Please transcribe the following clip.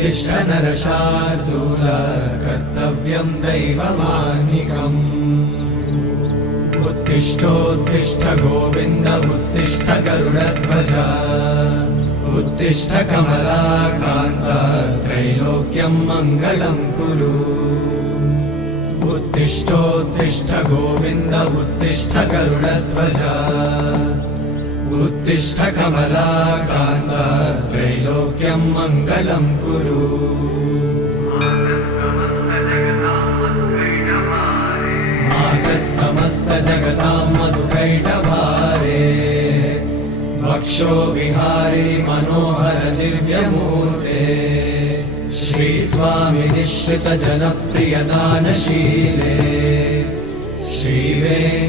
उत्तिष्ठ नरशार्दूल कर्तव्यं दैवमाह्निकम् उत्तिष्ठोत्तिष्ठ गोविन्द उत्तिष्ठ गरुडध्वज उत्तिष्ठ कमलाकान्त त्रैलोक्यं मङ्गलं कुरु उत्तिष्ठोत्तिष्ठ गोविन्द उत्तिष्ठ गरुडध्वज उत्तिष्ठ कमलाकान्त त्रैलोक्यं मङ्गलं कुरु मातः समस्त जगतां मधुकैटभारे वक्षो विहारिणि मनोहर दिव्यमूर्ते श्रीस्वामि निश्रित जनप्रिय दानशीले श्रीवेङ्कटेश्वरी